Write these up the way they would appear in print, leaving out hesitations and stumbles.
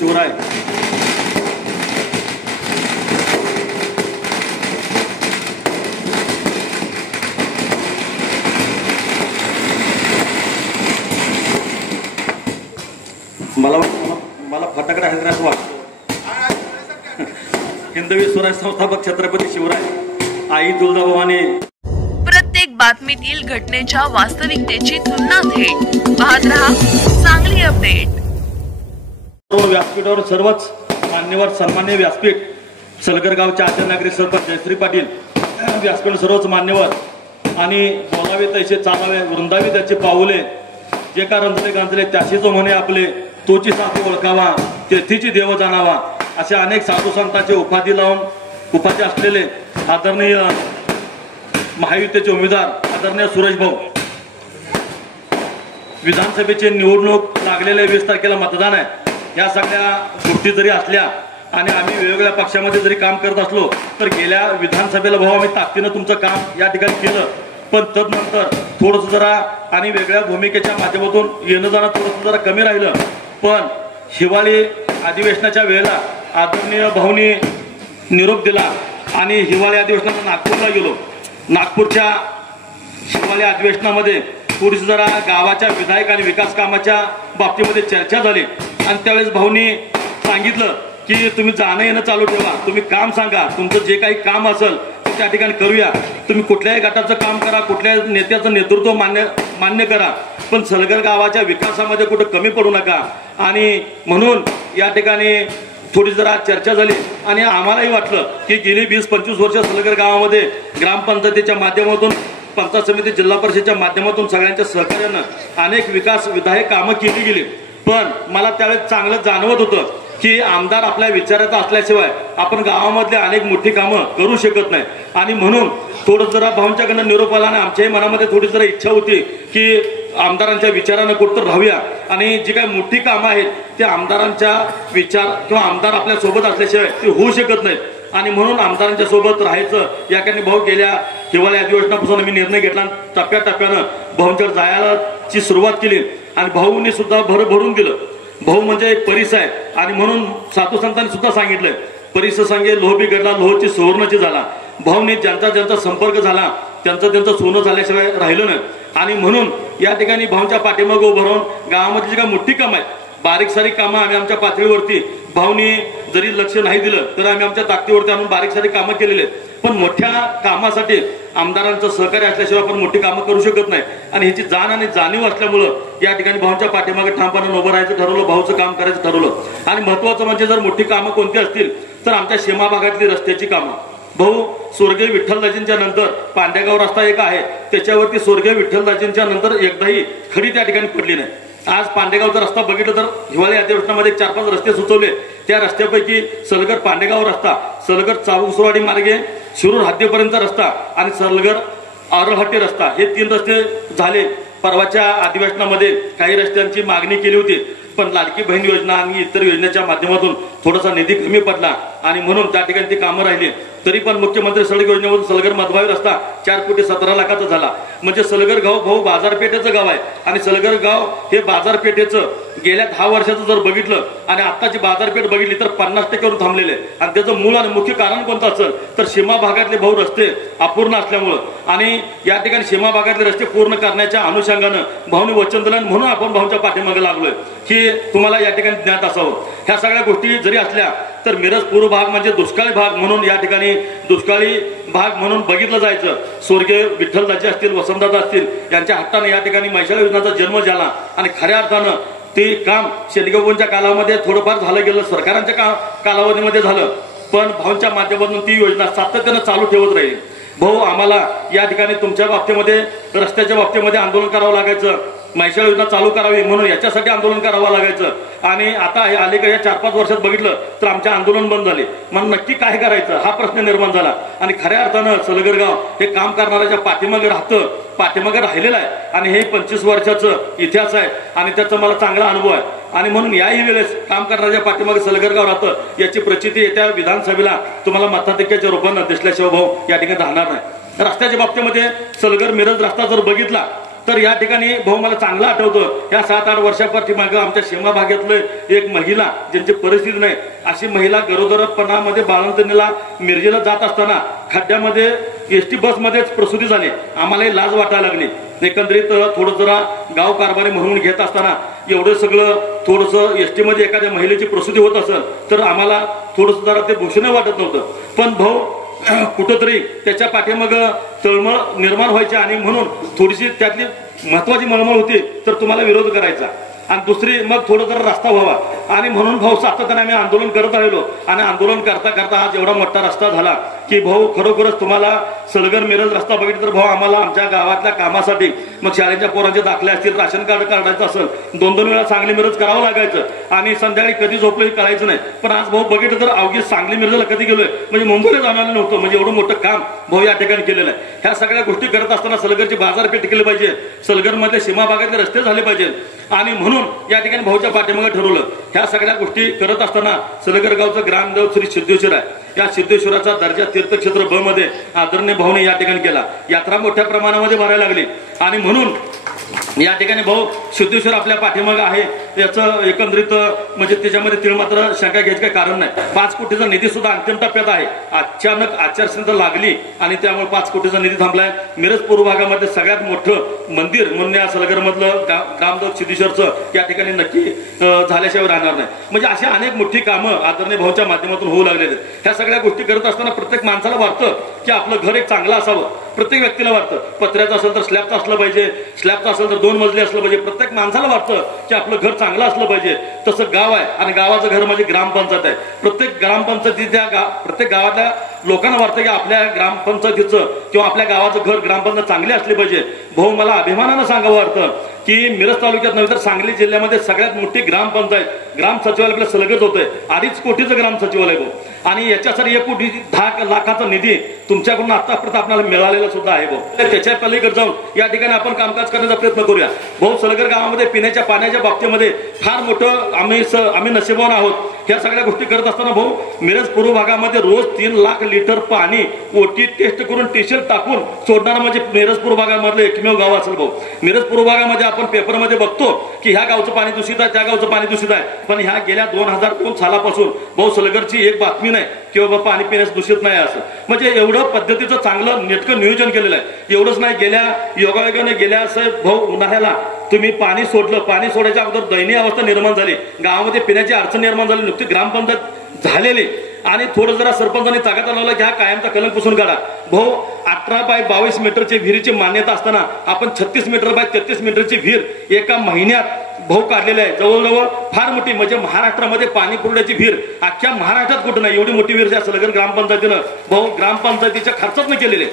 शिवराय, मला फटाकडे हलण्यास वाटतो. हिंदवी स्वराज संस्थापक छत्रपती शिवराय, आई तुळजाभवानी. प्रत्येक बातमीतील घटनेच्या वास्तविकतेची तुलना थेट पाहत रहा सांगली अपडेट. व्यासपीठावर सर्वच मान्यवर सन्मान्य व्यासपीठ, सलगर गावचे आचार्य नागरिक सरपंच जयश्री पाटील, व्यासपीठ सर्वच मान्यवर आणि बोलावे तैसे चालावे, वृंदावे त्याचे पाऊले, जे का रंजले गांजले त्याशी जो म्हणे आपले, तोची साथी ओळखावा तेथीची देव जाणावा, असे अनेक साधू संतांचे उपाधी लावून उपाधी असलेले आदरणीय महायुतीचे उमेदवार आदरणीय सुरेश भाऊ, विधानसभेची निवडणूक लागलेल्या 20 तारखेला मतदान आहे. या सगळ्या गोष्टी जरी असल्या आणि आम्ही वेगवेगळ्या पक्षामध्ये जरी काम करत असलो तर गेल्या विधानसभेला भाऊ आम्ही ताकदीनं तुमचं काम या ठिकाणी केलं, पण तदनंतर थोडंसं जरा आणि वेगळ्या भूमिकेच्या माध्यमातून येणं जाणं थोडंसं जरा कमी राहिलं. पण हिवाळी अधिवेशनाच्या वेळेला आदरणीय भाऊनी निरोप दिला आणि हिवाळी अधिवेशनाला नागपूरला गेलो. नागपूरच्या हिवाळी अधिवेशनामध्ये थोडीशी जरा गावाच्या विधायक आणि विकास कामाच्या बाबतीमध्ये चर्चा झाली आणि त्यावेळेस भाऊनी सांगितलं की तुम्ही जाणं येणं चालू ठेवा, तुम्ही काम सांगा, तुमचं जे काही काम असेल ते त्या ठिकाणी करूया, तुम्ही कुठल्याही गटाचं काम करा, कुठल्याही नेत्याचं नेतृत्व मान्य करा, पण सलगर गावाच्या विकासामध्ये कुठं कमी पडू नका. आणि म्हणून या ठिकाणी थोडी जरा चर्चा झाली आणि आम्हालाही वाटलं की गेली 20-25 वर्ष सलगर गावामध्ये ग्रामपंचायतीच्या माध्यमातून, पंचायत समिती, जिल्हा परिषदेच्या माध्यमातून सगळ्यांच्या सहकार्यानं अनेक विकास विधायक कामं केली गेली. पण मला त्यावेळेस चांगलं जाणवत होतं की आमदार आपल्या विचाराचा असल्याशिवाय आपण गावामधले अनेक मोठी कामं करू शकत नाही. आणि म्हणून थोडं जरा भाऊंच्याकडनं निरोप आला आणि आमच्याही मनामध्ये थोडी जरा इच्छा होती की आमदारांच्या विचारानं कुठं राहूया आणि जी काही मोठी कामं आहेत ते आमदारांच्या विचार किंवा आमदार आपल्या सोबत असल्याशिवाय ते होऊ शकत नाहीत. आणि म्हणून आमदारांच्या सोबत राहायचं याकडे भाऊ गेल्या हिवाळी अधिवेशनापासून मी निर्णय घेतला. टप्प्याटप्प्यानं भाऊंच्यावर जायची सुरुवात केली आणि भाऊंनी सुद्धा भरून दिलं. भाऊ म्हणजे एक परिस आहे आणि म्हणून साधू संतांनी सुद्धा सांगितलंय, परिस सांगे लोह बिघडला लोहची सुवर्णची झाला. भाऊनी ज्यांचा संपर्क झाला त्यांचं सोनं झाल्याशिवाय राहिलं नाही. आणि म्हणून या ठिकाणी भाऊंच्या पाठीमागे उभं राहून गावामध्ये जी काही मोठी कामं आहेत, बारीक सारीक कामं आम्ही आमच्या पातळीवरती भाऊनी जरी लक्ष नाही दिलं तर आम्ही आमच्या ताकदीवरती आणून बारीक सारीक कामं केलेली आहेत. पण मोठ्या कामासाठी आमदारांचं सहकार्य असल्याशिवाय आपण मोठी कामं करू शकत नाही. आणि ह्याची जाण आणि जाणीव असल्यामुळं या ठिकाणी भाऊंच्या पाठीमागे ठामपणानं उभं राहायचं ठरवलं, भाऊचं काम करायचं ठरवलं. आणि महत्वाचं म्हणजे जर मोठी कामं कोणती असतील तर आमच्या सीमा भागातली रस्त्याची कामं. भाऊ स्वर्गीय विठ्ठलदाजींच्या नंतर पांडेगाव रस्ता एक आहे, त्याच्यावरती स्वर्गीय विठ्ठलदाजींच्या नंतर एकदाही खडी त्या ठिकाणी पडली नाही. आज पांडेगावचा रस्ता बघितलं तर हिवाळी अधिवेशनामध्ये 4-5 रस्ते सुचवले. त्या रस्त्यापैकी सलगर पांडेगाव रस्ता, सलगर चाऊसवाडी मार्गे शिरूर हद्दीपर्यंत रस्ता आणि सलगर आरळहट्टी रस्ता, हे 3 रस्ते झाले. परवाच्या अधिवेशनामध्ये काही रस्त्यांची मागणी केली होती, पण लाडकी बहीण योजना आणि इतर योजनेच्या माध्यमातून थोडासा निधी कमी पडला आणि म्हणून त्या ठिकाणी ती कामं राहिली. तरी पण मुख्यमंत्री सडक योजनेमधून सलगर मधभावी रस्ता 4,17,00,000चा झाला. म्हणजे सलगर गाव भाऊ बाजारपेठेचं गाव आहे आणि सलगर गाव हे बाजारपेठेचं गेल्या 10 वर्षाचं जर बघितलं आणि आत्ताची बाजारपेठ बघितली तर 50% थांबलेले आहे. आणि त्याचं मूळ आणि मुख्य कारण कोणतं असेल तर सीमा भागातले भाऊ रस्ते अपूर्ण असल्यामुळं आणि या ठिकाणी सीमा भागातले रस्ते पूर्ण करण्याच्या अनुषंगानं भाऊनी वचन दिलं. म्हणून आपण भाऊंच्या पाठीमागे लागलोय की तुम्हाला या ठिकाणी ज्ञात असावं. ह्या सगळ्या गोष्टी जरी असल्या तर मिरज पूर्व भाग म्हणजे दुष्काळी भाग म्हणून या ठिकाणी दुष्काळी भाग म्हणून बघितलं जायचं. स्वर्गीय विठ्ठलदाजी असतील, वसंतदादा असतील यांच्या हट्टाने या ठिकाणी मैशाळ योजनाचा जन्म झाला आणि खऱ्या अर्थानं ते काम शेडगेबांच्या कालामध्ये थोडंफार झालं गेलं, सरकारांच्या कालावधीमध्ये झालं, पण भाऊंच्या माध्यमातून ती योजना सातत्यानं चालू ठेवत राहील. भाऊ आम्हाला या ठिकाणी तुमच्या बाबतीमध्ये रस्त्याच्या बाबतीमध्ये आंदोलन करावं लागायचं, मैशाळ योजना चालू करावी म्हणून याच्यासाठी आंदोलन करावं लागायचं. आणि आता हे अलीकडे 4-5 वर्षात बघितलं तर आमचे आंदोलन बंद झाले. मग नक्की काय करायचं हा प्रश्न निर्माण झाला. आणि खऱ्या अर्थानं सलगर गाव हे काम करणाऱ्याच्या पाठीमागे राहिलेलं आहे आणि हे 25 वर्षाचं इतिहास आहे आणि त्याचा मला चांगला अनुभव आहे. आणि म्हणून याही वेळेस काम करणाऱ्या पाठीमागे सलगर गाव राहतं याची प्रचिती येत्या विधानसभेला तुम्हाला मताधिक्याच्या रूपानं दिसल्याशिवाय भाऊ या ठिकाणी राहणार नाही. रस्त्याच्या बाबतीमध्ये सलगर मिरज रस्ता जर बघितला तर या ठिकाणी भाऊ मला चांगलं आठवतं, या 7-8 वर्षापाठीमागं आमच्या सीमा भागातलं एक महिला ज्यांची परिस्थिती नाही अशी महिला गरोदरपणामध्ये बाळंतणीला मिरजेला जात असताना खड्ड्यामध्ये एसटी बसमध्येच प्रसूती झाली. आम्हालाही लाज वाटायला लागली. एकंदरीत थोडं जरा गाव कारभारी म्हणून घेत असताना एवढं सगळं थोडंसं एसटी मध्ये एखाद्या महिलेची प्रसूती होत असेल तर आम्हाला थोडंसं जरा ते भूषण वाटत नव्हतं. पण भाऊ कुठंतरी त्याच्या पाठीमाग तळमळ निर्माण व्हायची आणि म्हणून थोडीशी त्यातली महत्वाची मळमळ होती तर तुम्हाला विरोध करायचा आणि दुसरी मग थोडं जरा रस्ता व्हावा आणि म्हणून भाऊ सातत्याने आम्ही आंदोलन करत राहिलो आणि आंदोलन करता करता आज एवढा मोठा रस्ता झाला की भाऊ खरोखरच तुम्हाला सलगर मिरज रस्ता बघितला तर भाऊ आम्हाला आमच्या गावातल्या कामासाठी मग शाळेच्या पोरांचे दाखले असतील, राशन कार्ड काढायचं असेल 2-2 वेळा सांगली मिरज करावं लागायचं आणि संध्याकाळी कधी झोपलं हे कळायचं नाही. पण आज भाऊ बघितलं तर अवघी सांगली मिरजला कधी गेलोय म्हणजे मुंबईला जाणार नव्हतं. म्हणजे एवढं मोठं काम भाऊ या ठिकाणी केलेलं आहे. ह्या सगळ्या गोष्टी करत असताना सलगरची बाजारपेठ केली पाहिजे, सलगर मधले सीमा भागातले रस्ते झाले पाहिजेत आणि म्हणून या ठिकाणी भाऊच्या पाठीमागे ठरवलं. ह्या सगळ्या गोष्टी करत असताना सलगर गावचं ग्रामदेव श्री सिद्धेश्वर आहे. या सिद्धेश्वराचा दर्जा तीर्थक्षेत्र ब मध्ये आदरणीय भाऊने या ठिकाणी केला. यात्रा मोठ्या प्रमाणामध्ये भरायला लागली आणि म्हणून या ठिकाणी भाऊ सिद्धेश्वर आपल्या पाठीमागे आहे. याचं एकंदरीत म्हणजे त्याच्यामध्ये तीळ मात्र शंका घ्यायचं काही कारण नाही. 5 कोटीचा निधी सुद्धा अंतिम टप्प्यात आहे. अचानक आचारसंहिता लागली आणि त्यामुळे 5 कोटीचा निधी थांबलाय. मिरज पूर्व भागामध्ये सगळ्यात मोठं मंदिर म्हणून या सलगर मधलं ग्रामदेव सिद्धेश्वरचं या ठिकाणी नक्की झाल्याशिवाय राहणार नाही. म्हणजे अशी अनेक मोठी कामं आदरणीय भाऊच्या माध्यमातून होऊ लागलेले आहेत. ह्या सगळ्या गोष्टी करत असताना प्रत्येक माणसाला वाटतं की आपलं घर एक चांगलं असावं. प्रत्येक व्यक्तीला वाटतं. पत्र्याचं असेल तर स्लॅबचं असलं पाहिजे, स्लॅबचं असेल तर 2 मजली असलं पाहिजे. प्रत्येक माणसाला वाटतं की आपलं घर चांगलं असलं पाहिजे. तसं गाव आहे आणि गावाचं घर म्हणजे ग्रामपंचायत आहे. प्रत्येक ग्रामपंचायतीच्या प्रत्येक गावातल्या लोकांना वाटतं की आपल्या ग्रामपंचायतीचं किंवा आपल्या गावाचं घर ग्रामपंचायत चांगली असली पाहिजे. भाऊ मला अभिमानानं सांगावं वाटतं की मिरज तालुक्यात नव्हे तर सांगली जिल्ह्यामध्ये सगळ्यात मोठी ग्रामपंचायत ग्राम सचिवालय आपल्या सलगत होतंय. 2.5 कोटीचं ग्राम सचिवालय भाऊ आणि याच्यासाठी 1,10 लाखाचा निधी तुमच्याकडून आतापर्यंत आपल्याला मिळालेला सुद्धा आहे भाऊ. त्याच्या पलीकडे जाऊन या ठिकाणी आपण कामकाज करण्याचा प्रयत्न करूया. भाऊ सलगर गावामध्ये पिण्याच्या पाण्याच्या बाबतीमध्ये फार मोठं आम्ही नशिबवान आहोत. ह्या सगळ्या गोष्टी करत असताना भाऊ मिरज पूर्व भागामध्ये रोज 3 लाख लिटर पाणी ओटी टेस्ट करून टेशल टाकून सोडणारा म्हणजे मिरज पूर्व भागामधलं एकमेव गाव असेल भाऊ. मिरज पूर्व भागामध्ये आपण पेपरमध्ये बघतो की ह्या गावचं पाणी दूषित आहे, त्या गावचं पाणी दूषित आहे. पण ह्या गेल्या 2002 सालापासून भाऊ सलगरची एक बातमी नाही की बाबा पाणी पिण्यास दूषित नाही असं. म्हणजे एवढं पद्धतीचं चांगलं नेटकं नियोजन केलेलं आहे. एवढंच नाही गेल्या योगायोगाने गेल्या साहेब भाऊ उन्हाळ्याला तुम्ही पाणी सोडलं. पाणी सोडायच्या अगोदर दयनीय अवस्था निर्माण झाली. गावामध्ये पिण्याची अडचण निर्माण झाली. नुकती ग्रामपंचायत झालेली आणि थोडं जरा सरपंचांनी ताकद लावला की हा कायमचा कलंक पुसून काढा. भाऊ 18 बाय 22 मीटरची विहिरीची मान्यता असताना आपण 36 मीटर बाय 33 मीटरची विहीर एका महिन्यात भाऊ काढलेला आहे. जवळजवळ फार मोठी म्हणजे महाराष्ट्रामध्ये पाणी पुरवठ्याची विहीर अख्ख्या महाराष्ट्रात कुठं नाही एवढी मोठी विहीर सलगर ग्रामपंचायतीनं भाऊ ग्रामपंचायतीच्या खर्चातनं केलेले.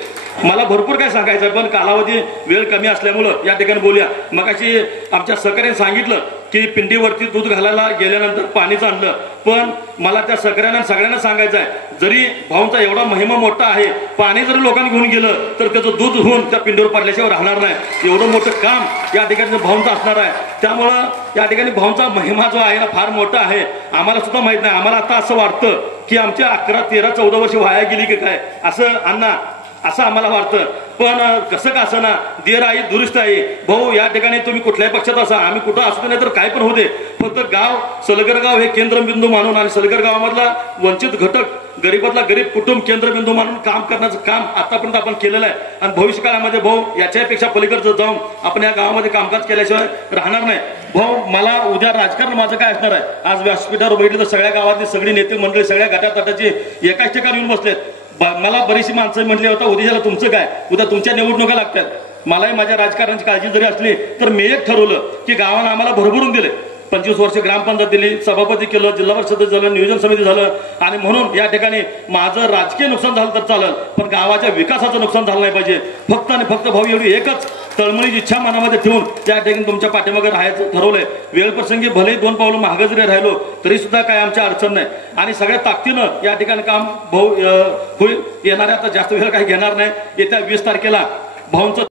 मला भरपूर काय सांगायचं पण कालावधी वेळ कमी असल्यामुळं या ठिकाणी बोलूया. मगाशी आमच्या सहकार्याने सांगितलं की पिंडीवरती दूध घालायला गेल्यानंतर पाणीच आणलं. पण मला त्या सहकार्यांना सगळ्यांना सांगायचं आहे जरी भाऊंचा एवढा महिमा मोठा आहे पाणी जरी लोकांनी घेऊन गेलं तर त्याचं दूध होऊन त्या पिंडीवर पडल्याशिवाय राहणार नाही. एवढं मोठं काम या ठिकाणी भाऊंचं असणार आहे. त्यामुळं या ठिकाणी भाऊंचा महिमा जो आहे ना फार मोठा आहे. आम्हाला सुद्धा माहित नाही. आम्हाला आता असं वाटतं की आमच्या 11, 13, 14 वर्ष वाया गेली की काय असं अण्णा असं आम्हाला वाटतं. पण कसं का असं ना देर आहे दुरुस्त आहे भाऊ. या ठिकाणी तुम्ही कुठल्याही पक्षात असा आम्ही कुठं असतो नाही तर काय पण होऊ दे. फक्त गाव सलगर गाव हे केंद्रबिंदू मानून आणि सलगर गावामधला वंचित घटक गरीबातला गरीब कुटुंब केंद्रबिंदू मानून काम करण्याचं काम आतापर्यंत आपण केलेलं आहे. आणि भविष्य काळामध्ये भाऊ याच्यापेक्षा पलीकडचं जाऊन आपण या गावामध्ये कामकाज केल्याशिवाय राहणार नाही. भाऊ मला उद्या राजकारण माझं काय असणार आहे. आज व्यासपीठावर बघितलं तर सगळ्या गावातली सगळी नेते मंडळी सगळ्या गटातटाची एकाच ठिकाणी येऊन बसलेत. मला बरीचशी माणसं म्हटली होता उद्याला तुमचं काय उद्या तुमच्या निवडणुका लागतात. मलाही माझ्या राजकारणाची काळजी जरी असली तर मी एक ठरवलं की गावानं आम्हाला भरभरून दिले. 25 वर्ष ग्रामपंचायत दिली, सभापती केलं, जिल्हा परिषद झालं, नियोजन समिती झालं आणि म्हणून या ठिकाणी माझं राजकीय नुकसान झालं तर चालेल पण गावाच्या विकासाचं नुकसान झालं नाही पाहिजे. फक्त आणि फक्त भाऊ एवढी एकच तळमळीची इच्छा मनामध्ये ठेवून त्या ठिकाणी तुमच्या पाठीमागे राहायचं ठरवलंय. वेळ प्रसंगी भलेही 2 पावलं मागे जरी राहिलो तरी सुद्धा काय आमच्या अडचण नाही आणि सगळ्या ताकदीनं या ठिकाणी काम भाऊ होईल. येणाऱ्या आता जास्त वेळ काही घेणार नाही. येत्या 20 तारखेला भाऊंचं